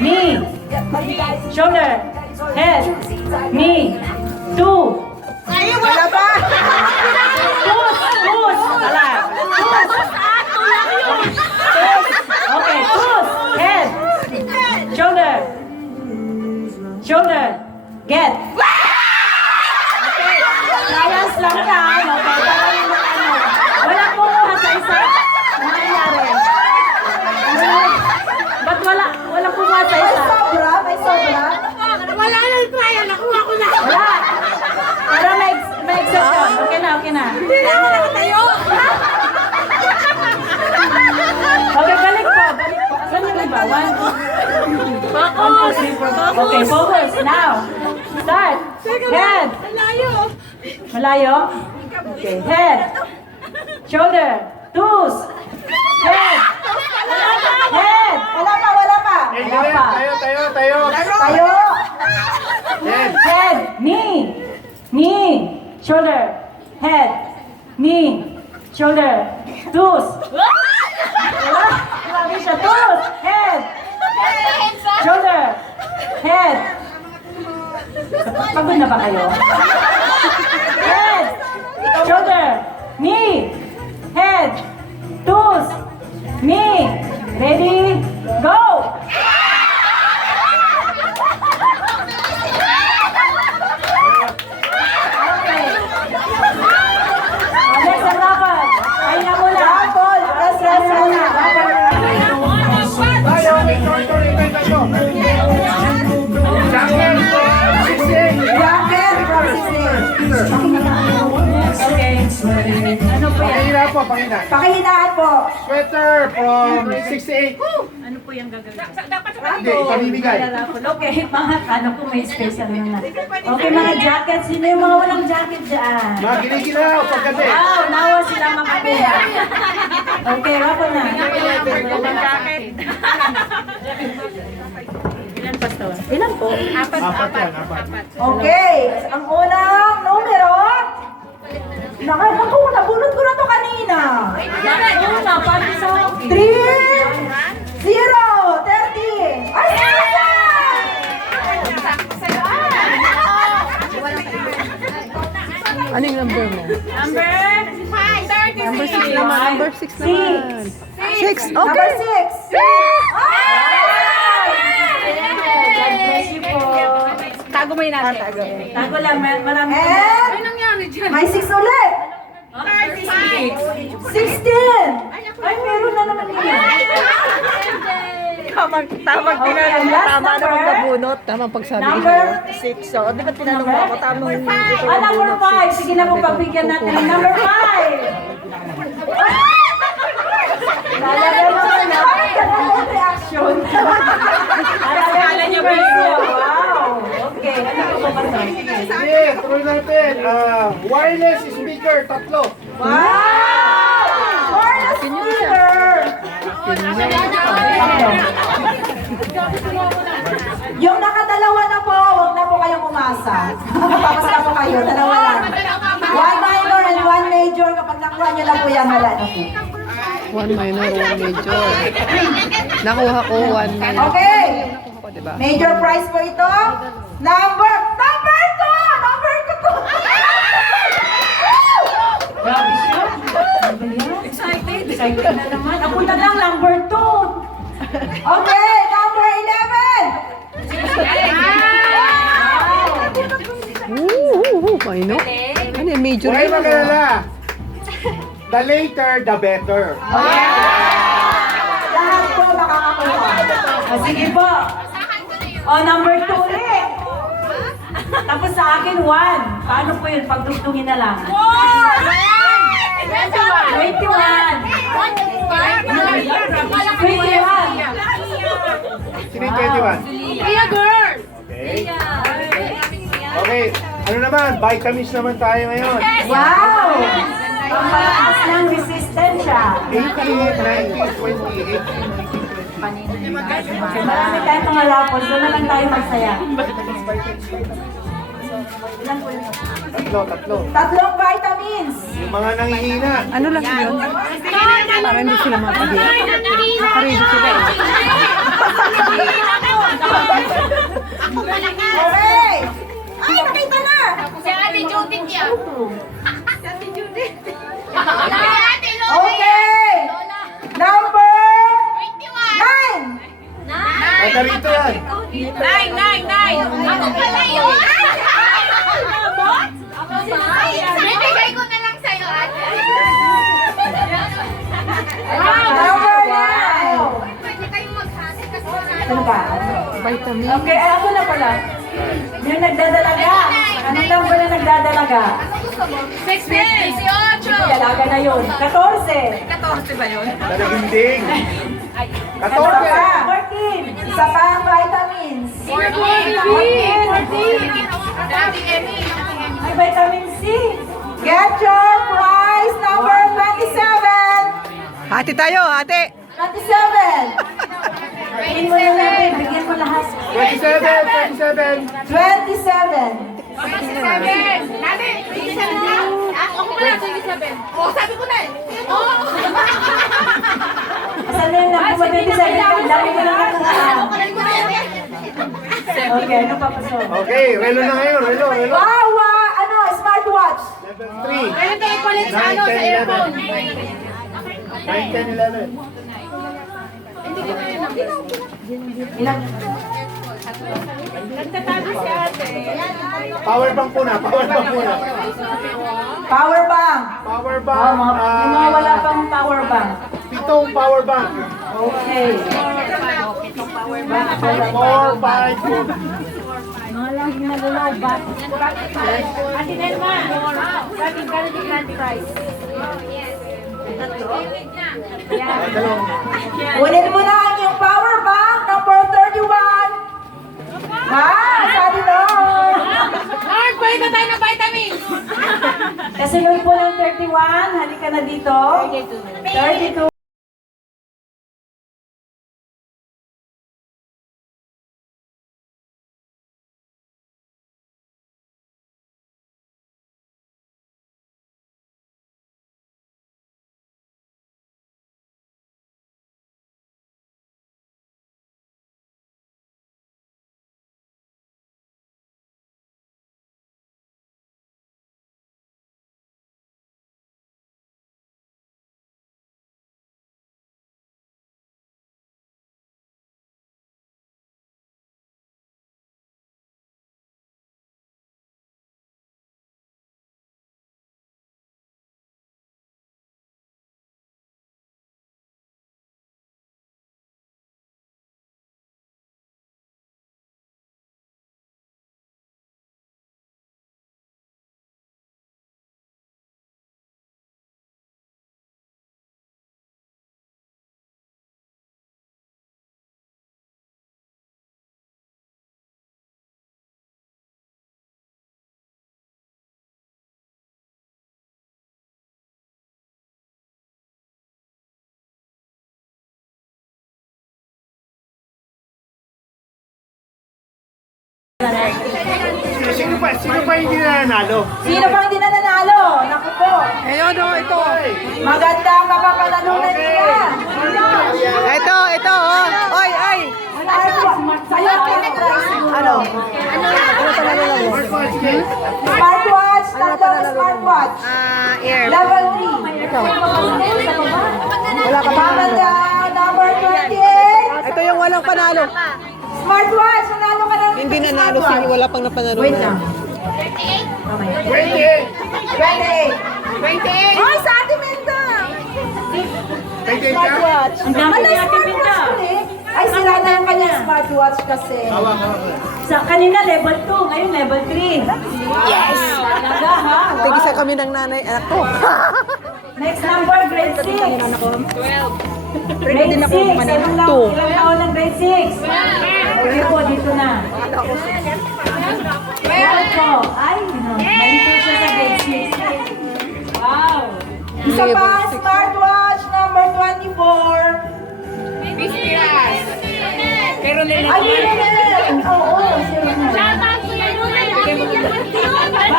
knee, shoulder, head, knee, two. Wala pa! Toes, wala. Toes. Okay, toes, head, shoulder, shoulder, get. Layas lang yan. Okay, parang ano. Wala kumuha sa isa. Ano nangyari? Ba't wala kumuha sa May isa? sobra? May sobra? Wala na yung trial, nakuha ko na. Wala. Pero may exception. Okay na, okay na. Hindi na ako nakatayo. Okay, balik po. Asan yung iba? One, Focus. okay, focus. Now, start. Head. Ang layo. Malayo. Okay, head. Shoulder. Toes. Head. Head. Wala pa, wala pa. Wala pa. Tayo. Tayo. Head. Knee. Knee. Shoulder. Head. Knee. Shoulder. Toes. Wala. Grabe siya. Toes. Head. Shoulder. Head. Pagod na ba kayo? Head. Shoulder. Knee. Head. Toes. Knee. Ready? Go! Okay. Next ang laban. Pahinga muna. Rapol. Rest muna. Tayo. Jacket from 16. Okay. Ano po yan? Pangina po, pangina. Pakihinaan po. Sweater from 68. Ano po yung gagawin? Hindi, pamimigay. Okay, mga ano po may special na. Okay, mga jacket. Sino yung mga walang jacket dyan? Mga ginigilaw, pagkati. Wow, nawa sila makakuha. Okay, wako na. Ilan pastor? Ilan po? Apat yan, apat. Okay. Ang unang numero. Naku, nabunod ko na to kanina. Una, paano sa akin? 3, 0, 30. Ay, Ano yung number mo? Number? Number 6 naman. Number 6 naman. 6. Number Okay. 6. God bless you po. Tago mo yun natin. Tago lang, marami. And nangyari dyan? may 6 ulit. 36. 16. Ay, meron na naman yun. Tamang Okay, tinanong mo. last Tama number. naman nabunot. Tamang pagsabi ko. Number 6. So, di ba tinanong mo ako? Tamang ito Number 5. Sige na po, pagbigyan natin. Number 5. Lalagay mo na namin. Ganun reaction. Akala niyo ba yun? Wow. Okay. Ano po ba ito? Sige, tuloy natin. Wireless speaker, 3. Wow! Wireless speaker. Yung nakadalawa na po, huwag na po kayong umasa. Tapos na po kayo, dalawa lang. One minor and one major. Kapag nakuha nyo lang po yan, wala na po. 1 minor, 1 major. Nakuha ko 1 minor. Okay. Nakuha ko, di ba? Major prize po ito. Number 2! Number 2! Grabe siya. Excited. Excited na naman. Ako na lang, number 2. Okay, number 11! Minor? Ano yung major? Huwag magalala. The later, the better. Lahat po makakakuha. Sige po. Number 2 ulit. Tapos sa akin, 1. Paano po yun? Pagdugtungin na lang. 21. 21. Sino yung 21? Iya, girl. Okay. Okay, ano naman? Vitamins naman tayo ngayon. Wow! Pangpalakas ng resistensya. 18, 19, 20, 18, 19, 20. Okay, marami tayong mga lapos. Doon na lang tayo magsaya. Ilan po yun? Tatlo. Tatlong vitamins. Yung mga nanghihina. Ano lang yun? Para hindi sila makabiyak. Nakaready sila eh. Margarito yan. 9. Ako pala yun! Bibigay ko na lang sa'yo, ate. Number 9. Pwede kayong maghati kasi Ano ba? Vitamin. Okay, ako na pala. Yung nagdadalaga. Anong number na nagdadalaga? 18. Dalaga na yun. 14. 14 ba yun? Talaginding. Ano pa? 14. 14. Isa pa ang vitamins. 14. Dati Emmy. Ay, vitamin C. Get your prize number 27. Hati tayo, hati. 27. Bigyan mo na lang, bigyan mo lahat. 27. 27. Dati, 27 na. Ako pala, 27. Oh, sabi ko na eh. Oh. Asan na yung nakuha 27? Dami ko lang nakuhaan. Okay, ano pa pa so? Okay, relo na ngayon. Relo. Wow, wow, ano, smartwatch. Level 3. Kaya tayo palit sa ano, sa earphone. 9, 10, 11. Ilang? Nagtatago si ate. Power bank muna. Power bank. Power Oh, bank. yung mga wala pang power bank. 7 power bank. Okay. 4, 5, 6. Mga laging nalalaw ba? Ate Nelma, laging galing yung grand prize. Kunin mo na ang iyong power bank, number 31. Ha? Sabi doon. Mark, pwede na tayo ng vitamins! Kasunod po ng 31, halika na dito. 32. Sino pa hindi nanalo? Sino pang hindi na nanalo? Naku po. Ayun, ito. Maganda ang mapapanalunan nila. Ito, oh. Oy, ay. Sa'yo ang prize siguro. Ano? Ano panalo lang mo? Smartwatch, tatlong smartwatch. Air. Level 3. Ito. Wala ka pa. Mamanda, number 28. Ito yung walang panalo. Smartwatch, nanalo ka ng Hindi nanalo si wala pang napanalo. Wait lang. 28. 28. 28! Ay, sa Ate Menda! 28 ka? Smartwatch. Ang dami Ano ni yung Ate Menda. smartwatch ko eh? Ay, sira na yung kanyang smartwatch kasi. Hawak. Sa kanina level 2, ngayon level 3. Yes! Talaga ha? Tigisa kami ng nanay anak ko. Next number, grade 6. Ready din ako manalo. Ilang taon ng grade 6? Okay po, dito na. Well po. Ay, nandito siya sa grade 6. Wow! Isa pa, smartwatch number 24. Pero nila. Ay, yun na. Oo, zero na.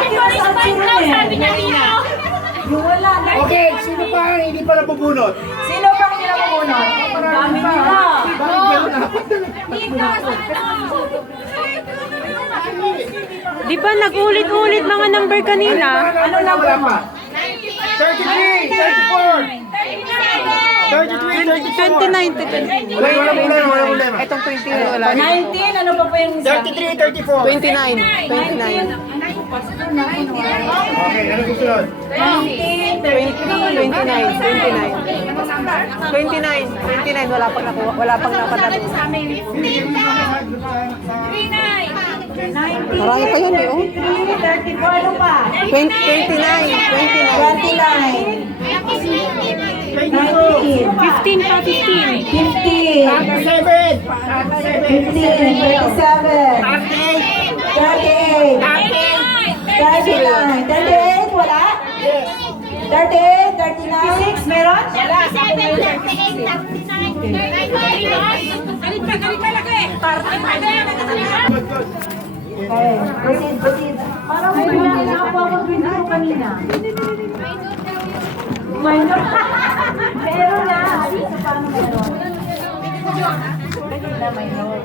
Sabi niya niya. Yung wala na. Okay, sino pa ang hindi pa nabubunot? Sino pang kinakukunan? Dami nila. Bakit gano'n? Apat na lang. Di ba nag-ulit-ulit mga number kanina? Ano na wala pa? 33, 34, 33, 34. 29 to 20. Walang problema. Itong 20 wala. 19, ano pa po yung isa? 33, 34. 29. 29. Okay, ano susunod? 19, 29. 29. Wala pang nakuha. Wala pang napanalo. Marami pa yun eh, oh. 34, ano pa? 29. 19, 15 pa, 15. 15, 37, 38, 38, wala? 38, 39, meron? Wala. Good, good. Okay, proceed. Parang may pinaka ako window kanina. Minor. Meron na. Paano meron? Minor.